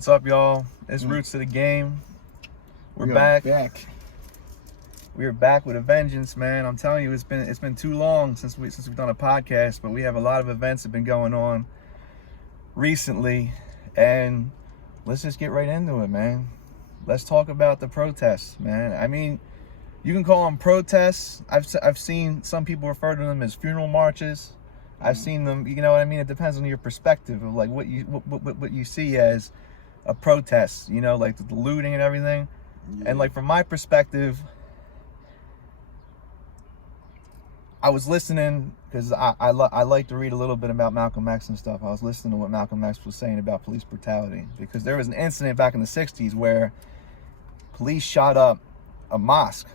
What's up, y'all? It's Roots to the Game. We're back. We're back with a vengeance, man. I'm telling you, it's been too long since we've done a podcast, but we have a lot of events that have been going on recently, and let's just get right into it, man. Let's talk about the protests, man. I mean, you can call them protests. I've seen some people refer to them as funeral marches. I've seen them, you know what I mean? It depends on your perspective of like what you see as a protest, you know, like the looting and everything. Yeah. And like from my perspective, I was listening because I like to read a little bit about Malcolm X and stuff. I was listening to what Malcolm X was saying about police brutality, because there was an incident back in the 60s where police shot up a mosque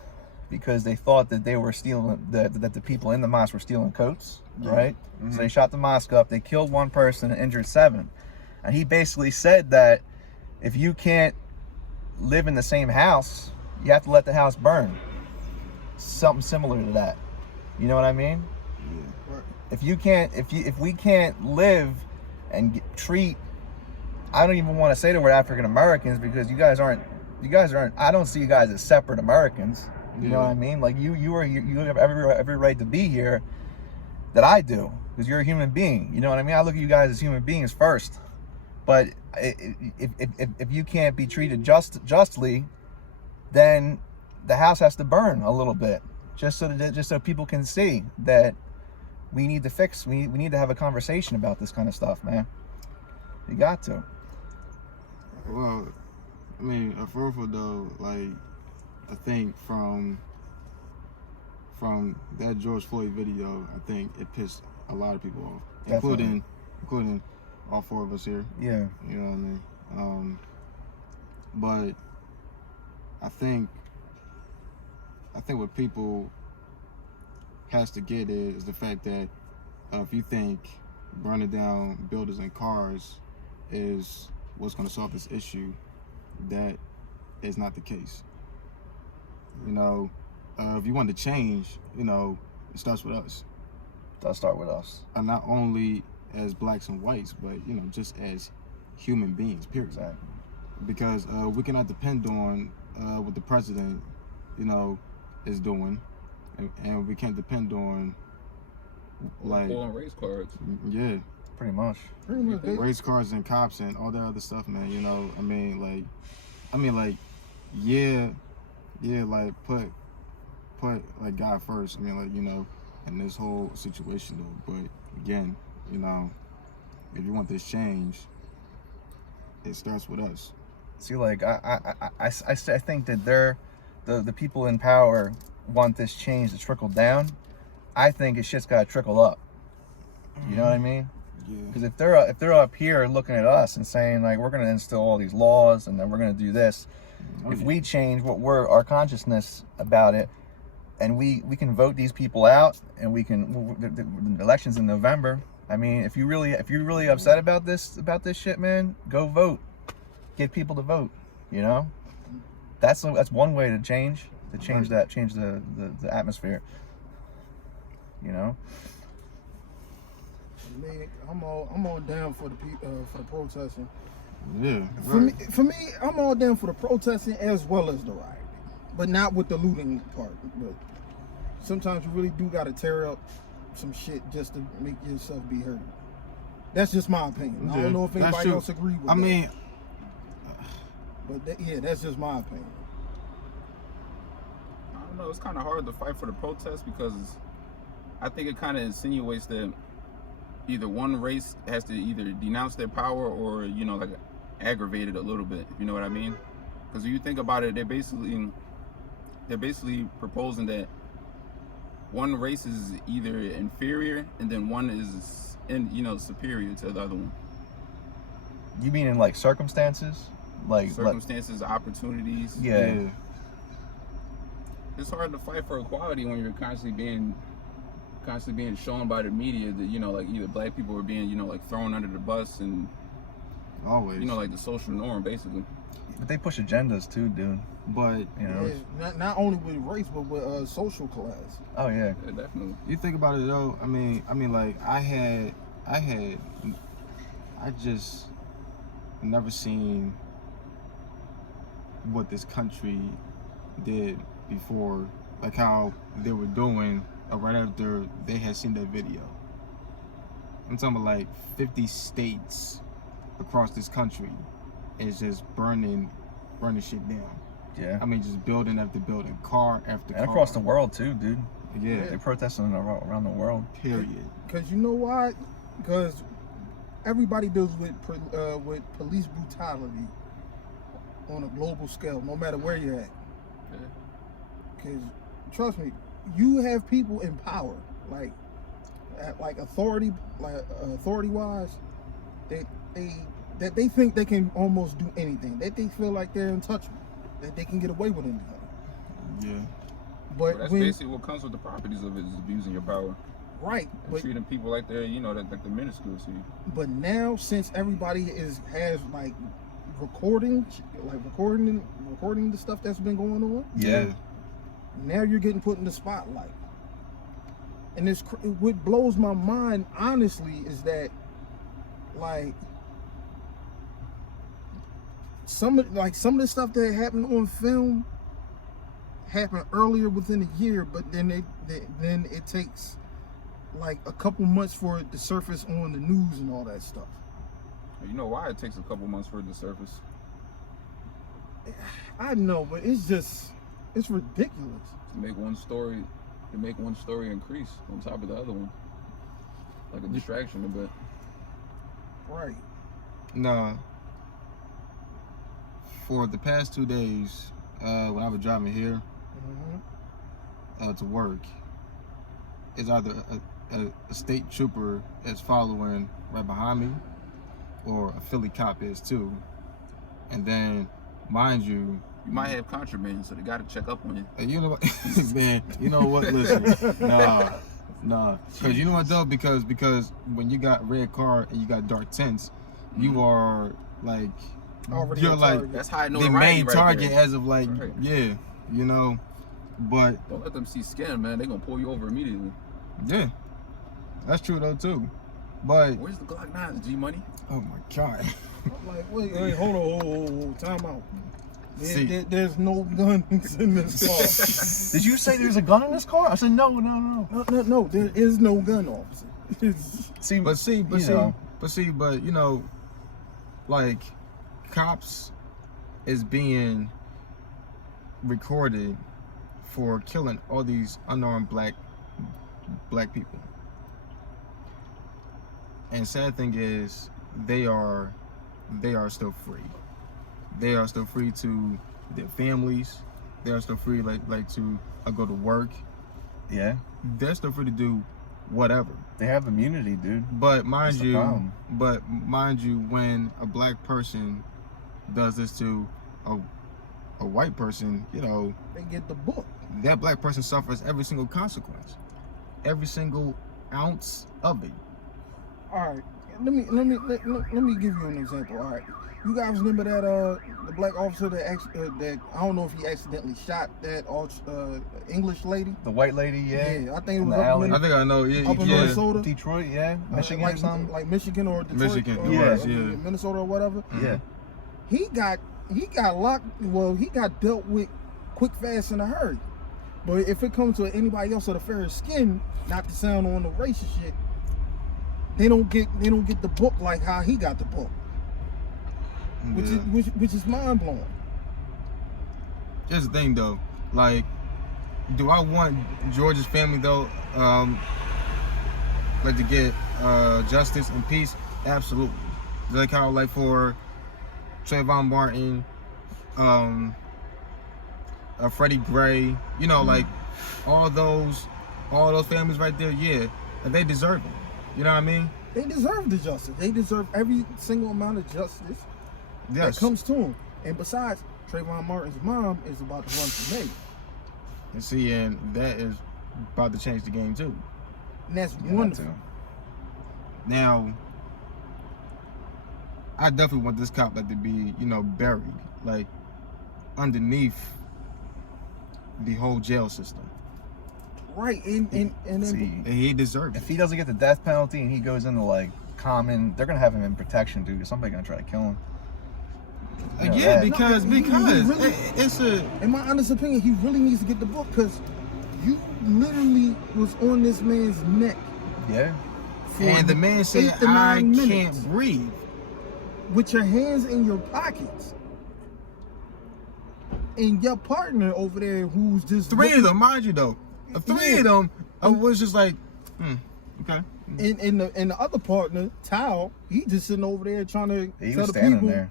because they thought that they were stealing, that the people in the mosque were stealing coats, right? Mm-hmm. So they shot the mosque up, they killed one person and injured 7. And he basically said that if you can't live in the same house, you have to let the house burn. Something similar to that. You know what I mean? Yeah. If we can't live and treat, I don't even want to say the word African Americans, because you guys aren't, I don't see you guys as separate Americans. You know what I mean? Like you have every right to be here, that I do, because you're a human being. You know what I mean? I look at you guys as human beings first. But if you can't be treated justly, then the house has to burn a little bit, just so people can see that we need to fix. We need to have a conversation about this kind of stuff, man. You got to. Well, I mean, first though, like, I think from that George Floyd video, I think it pissed a lot of people off, including all 4 of us here. Yeah. You know what I mean? But I think what people has to get is the fact that if you think burning down buildings and cars is what's going to solve this issue, that is not the case. You know, if you want to change, you know, it starts with us. It does start with us. And not only as blacks and whites, but, you know, just as human beings, period. Exactly. Because we cannot depend on what the president, you know, is doing, and we can't depend on, like, on race cards. Yeah, pretty much. Race cards and cops and all that other stuff, man. You know, I mean, like, yeah, like put like God first. I mean, like, you know, in this whole situation though. But again, you know, if you want this change, it starts with us. See, like, I think that the people in power want this change to trickle down. I think it's just gotta trickle up. You know what I mean? Yeah. Because if they're up here looking at us and saying, like, we're gonna instill all these laws and then we're gonna do this, if we change our consciousness about it, and we can vote these people out, and the election's in November. I mean, if you're really upset about this shit, man, go vote. Get people to vote. You know, that's one way to change the atmosphere. You know. Man, I'm all down for the protesting. Yeah. For me, I'm all down for the protesting as well as the riot, but not with the looting part. But sometimes you really do gotta tear up some shit just to make yourself be heard. That's just my opinion. I don't know if anybody else agree with that. I mean, but that's just my opinion. I don't know. It's kind of hard to fight for the protest, because I think it kind of insinuates that either one race has to either denounce their power or, you know, like, aggravate it a little bit. You know what I mean? Because if you think about it, they're basically proposing that one race is either inferior and then one is, superior to the other one. You mean in, like, circumstances? Like circumstances, opportunities. Yeah. It's hard to fight for equality when you're constantly being shown by the media that, you know, like, either black people are being, you know, like, thrown under the bus, and always, you know, like, the social norm, basically. But they push agendas too, dude. But you know, not only with race, but with social class. Oh yeah, definitely. You think about it though. I mean, like, I never seen what this country did before, like how they were doing right after they had seen that video. I'm talking about like 50 states across this country is just burning shit down. Yeah. I mean, just building after building, car after car. And across the world too, dude. Yeah. They're protesting around the world. Period. Because you know why? Because everybody deals with police brutality on a global scale, no matter where you're at. Because trust me, you have people in power, like authority, authority-wise, that they think they can almost do anything. That they feel like they're untouchable, that they can get away with anything. Yeah. But that's basically what comes with the properties of it, is abusing your power. Right. And treating people like they're, like the minuscule to you. But now, since everybody has like recording the stuff that's been going on. Yeah. Now you're getting put in the spotlight. And what blows my mind, honestly, is that like some of the stuff that happened on film happened earlier within a year, but then it takes like a couple months for it to surface on the news and all that stuff. You know why it takes a couple months for it to surface? I know, but it's ridiculous. To make one story increase on top of the other one. Like a distraction a bit. Right. Nah. For the past 2 days, when I was driving here to work, it's either a state trooper is following right behind me, or a Philly cop is too. And then, mind you, you might have contraband, so they gotta check up on you. You know what, man? You know what? Listen, nah. Cause you know what though? Because when you got red car and you got dark tints, you are like already you're like that's high the main target there. as of like yeah, you know. But don't let them see skin, man. They gonna pull you over immediately. Yeah, that's true though too. But where's the Glock 9, G Money? Oh my God! I'm like, wait, hold on, time out. There's no guns in this car. Did you say there's a gun in this car? I said no. No. There is no gun, officer. But you know, like cops is being recorded for killing all these unarmed black people. And sad thing is, they are still free. They are still free to their families. They are still free like to go to work. Yeah. They're still free to do whatever. They have immunity, dude. But mind you, when a black person does this to a white person, you know, they get the book. That black person suffers every single consequence, every single ounce of it. All right, let me give you an example. All right, you guys remember that the black officer that I don't know if he accidentally shot that English lady? The white lady, yeah. Yeah, I think it was I think I know. Yeah, up in Minnesota, Detroit, yeah, Michigan, like, or something, like Michigan or Detroit, Michigan, Minnesota or whatever. Yeah, he got locked. Well, he got dealt with quick, fast, in a hurry. But if it comes to anybody else of the fairer skin, not to sound on the racist shit, they don't get the book like how he got the book, which is mind blowing. Here's the thing though, like, do I want George's family though, like to get justice and peace? Absolutely. Like how like for Trayvon Martin, Freddie Gray, you know, like all those families right there, yeah, they deserve it. You know what I mean? They deserve the justice. They deserve every single amount of justice that comes to them. And besides, Trayvon Martin's mom is about to run for mayor. And see, and that is about to change the game too. And that's wonderful. Now, I definitely want this cop like to be, you know, buried like underneath the whole jail system. Right, and then he deserves it. If he doesn't get the death penalty and he goes into like common, they're gonna have him in protection, dude. Somebody's gonna try to kill him. Yeah, because it's a. In my honest opinion, he really needs to get the book because you literally was on this man's neck. Yeah. And the man said, "I can't breathe." With your hands in your pockets. And your partner over there who's just... Three of them, mind you, though. Three of them, I was just like, okay. And the other partner, Tao, he just sitting over there trying to tell the people, there.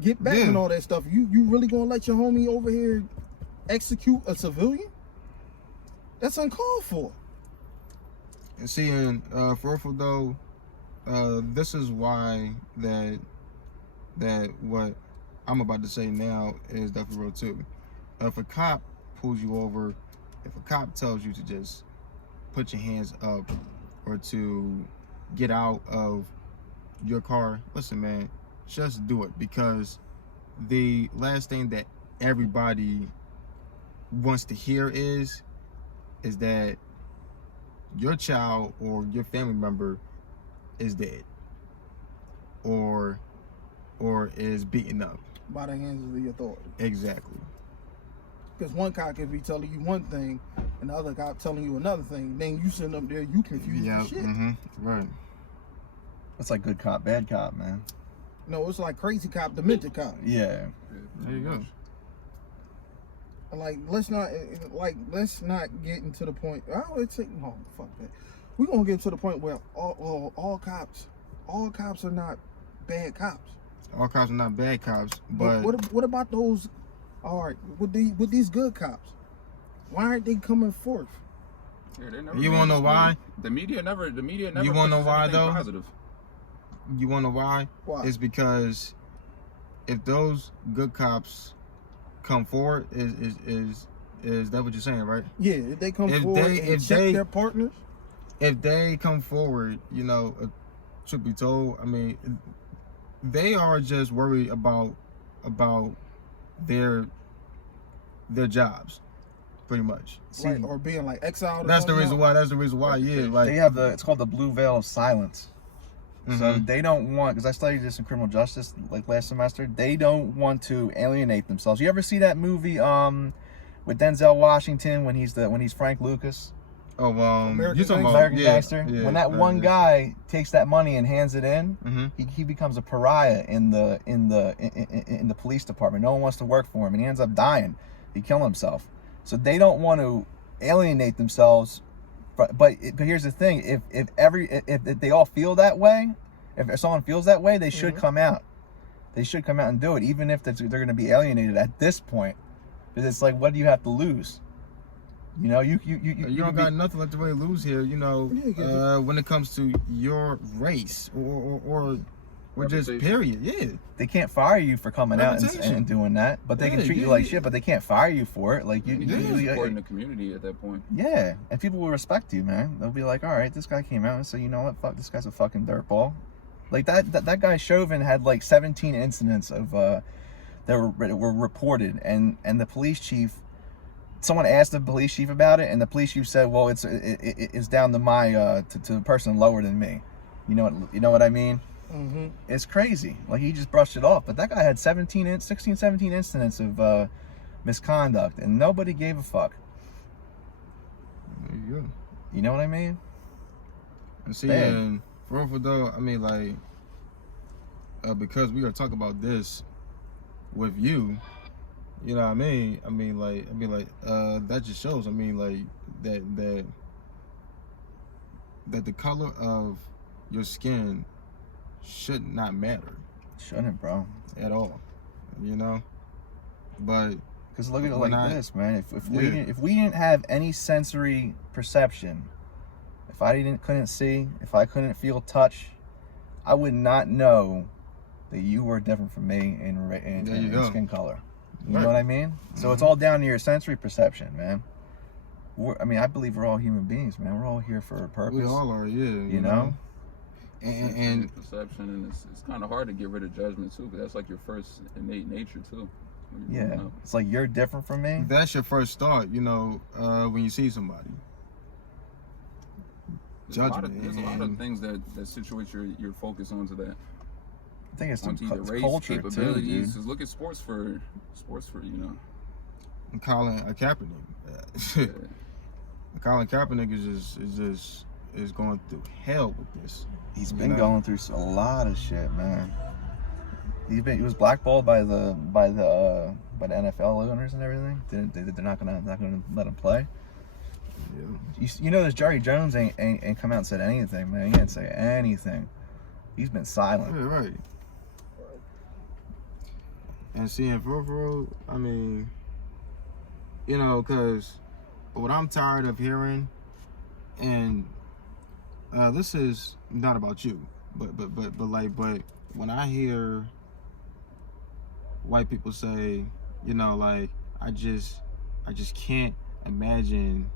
Get back and all that stuff. You really gonna let your homie over here execute a civilian? That's uncalled for. And seeing, for though, this is why that what I'm about to say now is definitely real too. If a cop pulls you over, if a cop tells you to just put your hands up or to get out of your car, listen, man, just do it, because the last thing that everybody wants to hear is that your child or your family member is dead or is beaten up by the hands of the authority. Exactly. Because one cop can be telling you one thing and the other cop telling you another thing. Then you sitting up there, you confused the shit. Right. It's like good cop, bad cop, man. No, it's like crazy cop, demented cop. Yeah. There you go. Like, let's not get into the point. I would say, no, fuck that. We're gonna get to the point where all cops are not bad cops. All cops are not bad cops, but what about those? All right, with these good cops, why aren't they coming forth? Yeah, you wanna know why? The media never. You wanna know why though? Positive. You wanna know why? Why? It's because if those good cops come forward, is that what you're saying, right? Yeah, if they come forward and check their partners. If they come forward, you know, truth be told, I mean, they are just worried about their jobs, pretty much. Right, or being like exiled. That's the reason why. Yeah, like they have it's called the blue veil of silence. So they don't want, because I studied this in criminal justice like last semester, they don't want to alienate themselves. You ever see that movie with Denzel Washington when he's Frank Lucas? Oh, you talking about American Gangster? Yeah, when that one guy takes that money and hands it in, he becomes a pariah in the police department. No one wants to work for him, and he ends up dying. He killed himself. So they don't want to alienate themselves. But here's the thing: if they all feel that way, if someone feels that way, they should come out. They should come out and do it, even if they're going to be alienated at this point. Because it's like, what do you have to lose? You know, you don't got nothing left to really lose here. You know, when it comes to your race or just period. Yeah, they can't fire you for coming out and doing that, but they can treat you like shit. But they can't fire you for it. Like you supporting the community at that point. Yeah, and people will respect you, man. They'll be like, all right, this guy came out and said, you know what, fuck, this guy's a fucking dirtball. Like that guy Chauvin had like 17 incidents of that were reported, and the police chief. Someone asked the police chief about it, and the police chief said, "Well, it's down to my to the person lower than me." You know what I mean? It's crazy. Like, he just brushed it off, but that guy had 17 incidents of misconduct, and nobody gave a fuck. There you go. You know what I mean? And see, and for though, I mean, like, because we gotta talk about this with you. You know what I mean? I mean, that just shows. I mean, like, that the color of your skin should not matter. Shouldn't, bro. At all. You know? But because look at it like this, man. If we didn't have any sensory perception, if I couldn't see, if I couldn't feel touch, I would not know that you were different from me in skin color. You know what I mean? So it's all down to your sensory perception, man. I believe we're all human beings, man. We're all here for a purpose. We all are, yeah. You know? And perception, and it's kind of hard to get rid of judgment too, because that's like your first innate nature too. Yeah, it's like, you're different from me. That's your first thought, you know, when you see somebody. Judgment. There's a lot of things that situate your focus onto that. think it's onto either race, culture capabilities. too, Just look at sports for And Colin Kaepernick. Yeah. Colin Kaepernick is going through hell with this. He's been going through a lot of shit, man. He was blackballed by the NFL owners and everything. They're not gonna let him play. Yeah. You know, this Jerry Jones ain't come out and said anything, man. He didn't say anything. He's been silent. Yeah, right. And seeing for real, I mean, you know, because what I'm tired of hearing, and this is not about you, but when I hear white people say, you know, like, I just can't imagine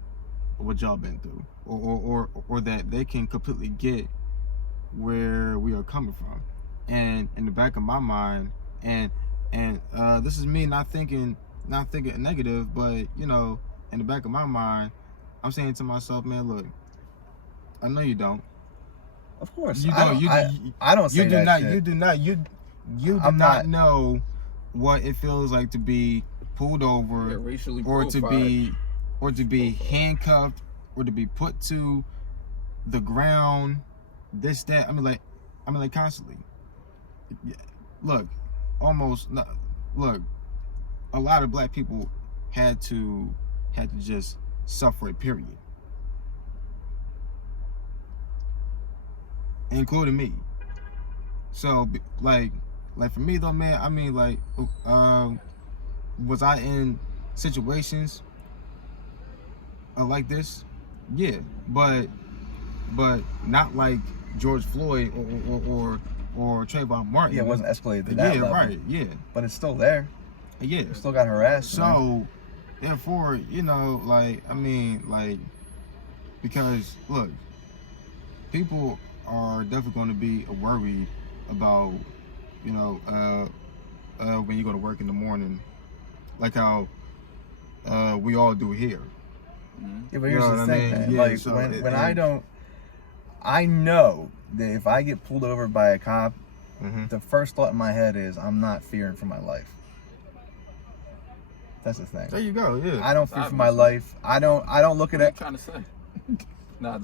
what y'all been through, or that they can completely get where we are coming from. And in the back of my mind, and this is me not thinking negative, but you know, in the back of my mind, I'm saying to myself, man, look, I know you don't. Of course, You don't. I don't say that shit. You do not know what it feels like to be pulled over, racially or profiled. to be handcuffed, or to be put to the ground. This, that. I mean, like constantly. Look, a lot of black people had to just suffer it, period. Including me. So, like for me though, man, I mean, like, was I in situations like this? Yeah, but not like George Floyd or Trayvon Martin. Yeah, it wasn't escalated to that level. Right, yeah. But it's still there. Yeah. You still got harassed. So, man. therefore, you know, like, I mean, like, because, look, people are definitely going to be worried about, you know, when you go to work in the morning, like how we all do here. Yeah, but here's the thing, man. Yeah, like, so I know that if I get pulled over by a cop, mm-hmm. the first thought in my head is, I'm not fearing for my life. That's the thing. There you go. Yeah. I don't fear for my life. I don't look at it. What are you trying to say? Nah,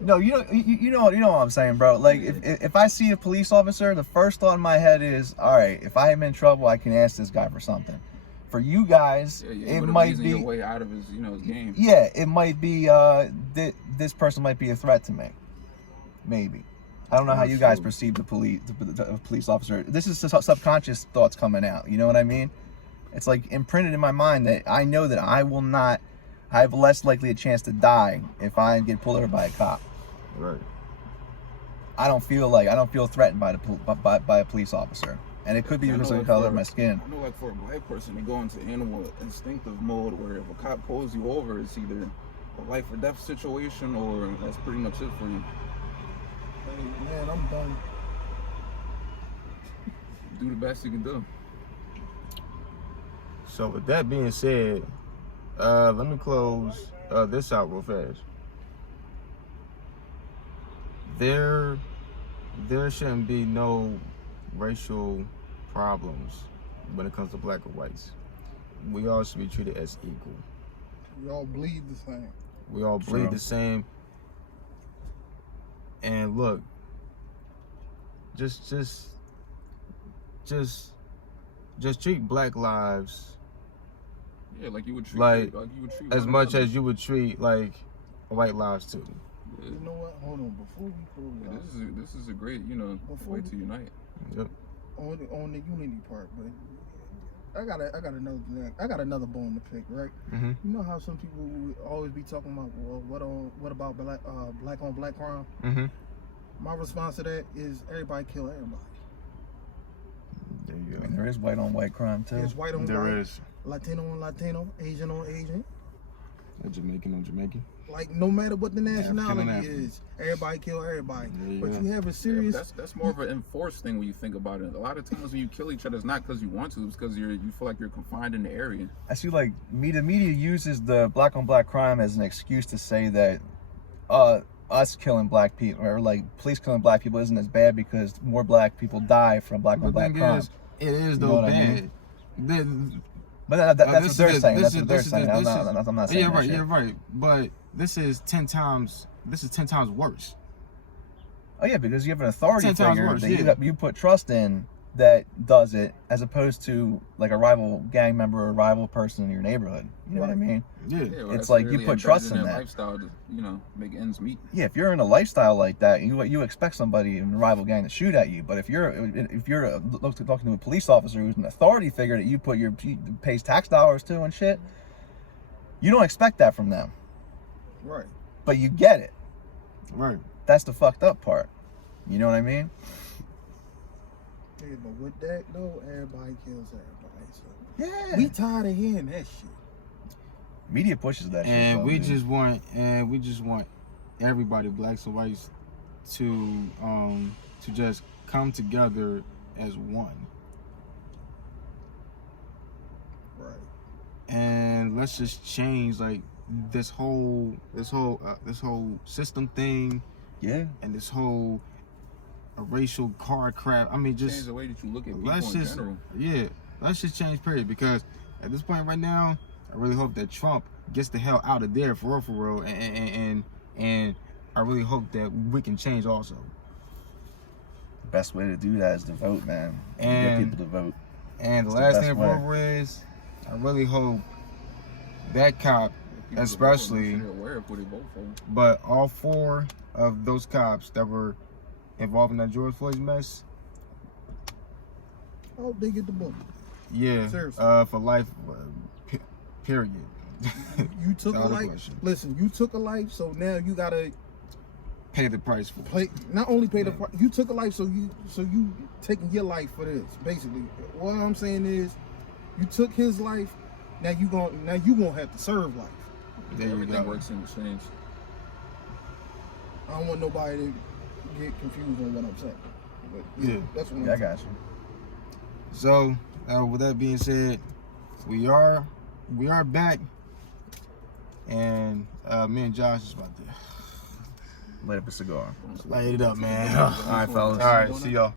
No, you know what I'm saying, bro. Like, if I see a police officer, the first thought in my head is, all right, if I am in trouble, I can ask this guy for something. For you guys, it might be your way out of his game. Yeah, it might be this person might be a threat to me. Maybe. I don't know how you guys perceive the police officer. This is subconscious thoughts coming out. You know what I mean? It's like imprinted in my mind that I know that I have less likely a chance to die if I get pulled over by a cop. Right. I don't feel threatened by a police officer, and it could be because of the color of my skin. I know, like, for a black person to go into animal instinctive mode, where if a cop pulls you over, it's either a life or death situation, or that's pretty much it for you. Hey, man, I'm done. Do the best you can do. So with that being said, let me close this out real fast. There shouldn't be no racial problems when it comes to black or whites. We all should be treated as equal. We all bleed the same. We all bleed the same. And look, just treat black lives like you would treat as much as you would treat like white lives too. Yeah. You know what? Hold on, before we close out, this is a great, way to unite. Yep. On the unity part, but I got another bone to pick, right? Mm-hmm. You know how some people would always be talking about, well, what about black on black crime? Mm-hmm. My response to that is everybody kill everybody. There you I go. mean, there is white on white crime too. There's white on There white, is. Latino on Latino, Asian on Asian. A Jamaican on Jamaican. Like, no matter what the nationality African. is, everybody kill everybody. Yeah, But yeah. you have a serious. That's more of an enforced thing when you think about it. A lot of times when you kill each other, it's not because you want to, it's because you feel like you're confined in the area. I see, like, the media uses the black on black crime as an excuse to say that, oh, us killing black people or like police killing black people isn't as bad because more black people die from black on black crime. It is You know though what I bad. mean? But that's what they're saying. That's what they're saying. I'm not saying yeah, that right, shit. yeah, right. But this is 10 times. This is 10 times worse. Oh yeah, because you have an authority 10 times figure worse, that you put trust in that does it, as opposed to like a rival gang member or a rival person in your neighborhood. You know what I mean? Yeah. well, It's that's like really you put embedded trust in their that. lifestyle to, you know, make ends meet. Yeah, if you're in a lifestyle like that, you expect somebody in a rival gang to shoot at you. But if you're talking to a police officer who's an authority figure that you pays tax dollars to and shit, you don't expect that from them. Right. But you get it. Right. That's the fucked up part. You know what I mean? Yeah, but with that though, everybody kills everybody. So Yeah. we tired of hearing that shit. Media pushes that shit. And though, we man. just want everybody, blacks and whites, to just come together as one. Right. And let's just change like this whole system thing. Yeah. And this whole racial card crap. I mean, Change just the way that you look at people let's in just general. let's just change period. Because at this point right now, I really hope that Trump gets the hell out of there for real, and I really hope that we can change also. Best way to do that is to vote, man. And get people to vote. And the It's the last best thing way. for is, I really hope that cop, People especially, they're aware of who they vote for. but all 4 of those cops that were involved in that George Floyd mess, I hope they get the book. yeah, Seriously. for life, period. You took a Not a life. question. Listen, you took a life, so now you gotta Pay the price for it. not only pay the price. You took a life, so you taking your life for this. Basically, what I'm saying is, you took his life. Now you gonna have to serve life. There you Everything go. works in exchange. I don't want nobody to get confused on what I'm saying. But Yeah. that's what I'm Yeah, I saying. got you. So, with that being said, we are back, and me and Josh is about to Light up a cigar. light it up, man. All right, fellas. All right, see y'all.